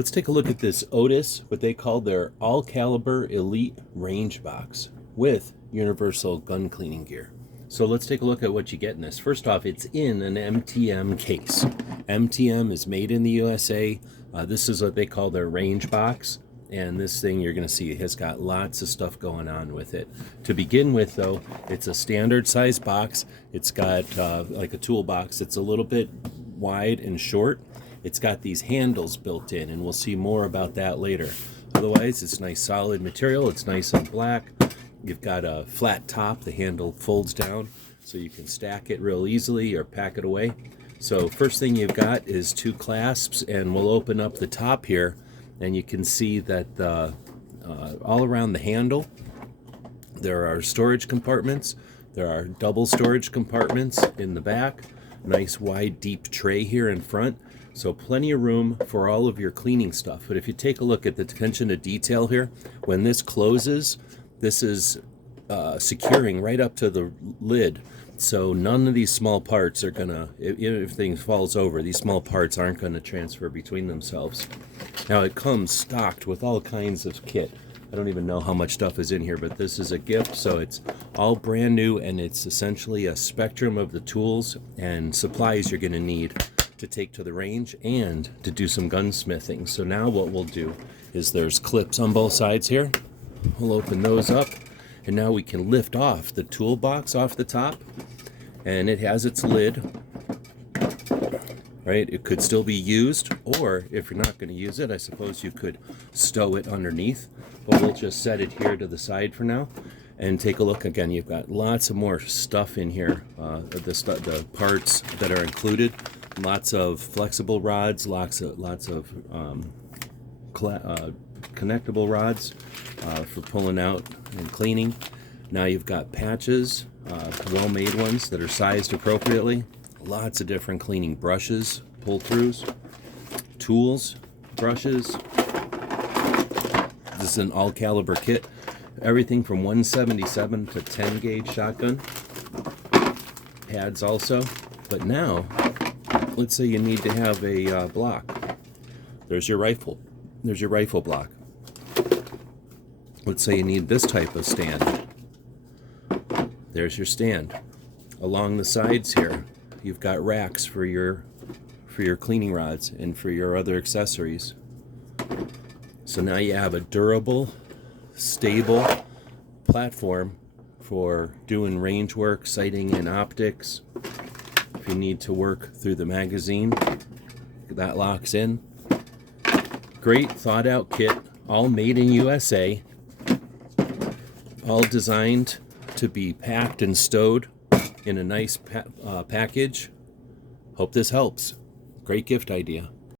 Let's take a look at this Otis, what they call their all-caliber elite range box with universal gun cleaning gear. So let's take a look at what you get in this. First off, it's in an MTM case. MTM is made in the USA. This is what they call their range box. And this thing you're going to see has got lots of stuff going on with it. To begin with, though, it's a standard size box. It's got like a toolbox. It's a little bit wide and short. It's got these handles built in, and we'll see more about that later. Otherwise, it's nice solid material. It's nice and black. You've got a flat top. The handle folds down so you can stack it real easily or pack it away. So first thing you've got is two clasps, and we'll open up the top here, and you can see that all around the handle there are storage compartments. There are double storage compartments in the back. Nice wide deep tray here in front. So plenty of room for all of your cleaning stuff. But if you take a look at the attention to detail here, when this closes, this is securing right up to the lid. So none of these small parts are gonna, if things falls over, these small parts aren't gonna transfer between themselves. Now it comes stocked with all kinds of kit. I don't even know how much stuff is in here, but this is a gift, so it's all brand new, and it's essentially a spectrum of the tools and supplies you're gonna need to take to the range and to do some gunsmithing. So now what we'll do is there's clips on both sides here. We'll open those up, and now we can lift off the toolbox off the top, and it has its lid, right? It could still be used, or if you're not going to use it, I suppose you could stow it underneath, but we'll just set it here to the side for now and take a look. Again, you've got lots of more stuff in here, the parts that are included. Lots of flexible rods, lots of connectable rods for pulling out and cleaning. Now you've got patches, well-made ones that are sized appropriately. Lots of different cleaning brushes, pull-throughs, tools, brushes. This is an all-caliber kit. Everything from 177 to 10 gauge shotgun. Pads also. But now, let's say you need to have a block. There's your rifle. There's your rifle block. Let's say you need this type of stand. There's your stand. Along the sides here, you've got racks for your cleaning rods and for your other accessories. So now you have a durable, stable platform for doing range work, sighting, and optics. If you need to work through the magazine, that locks in. Great thought out kit, all made in USA, all designed to be packed and stowed in a nice package. Hope this helps. Great gift idea.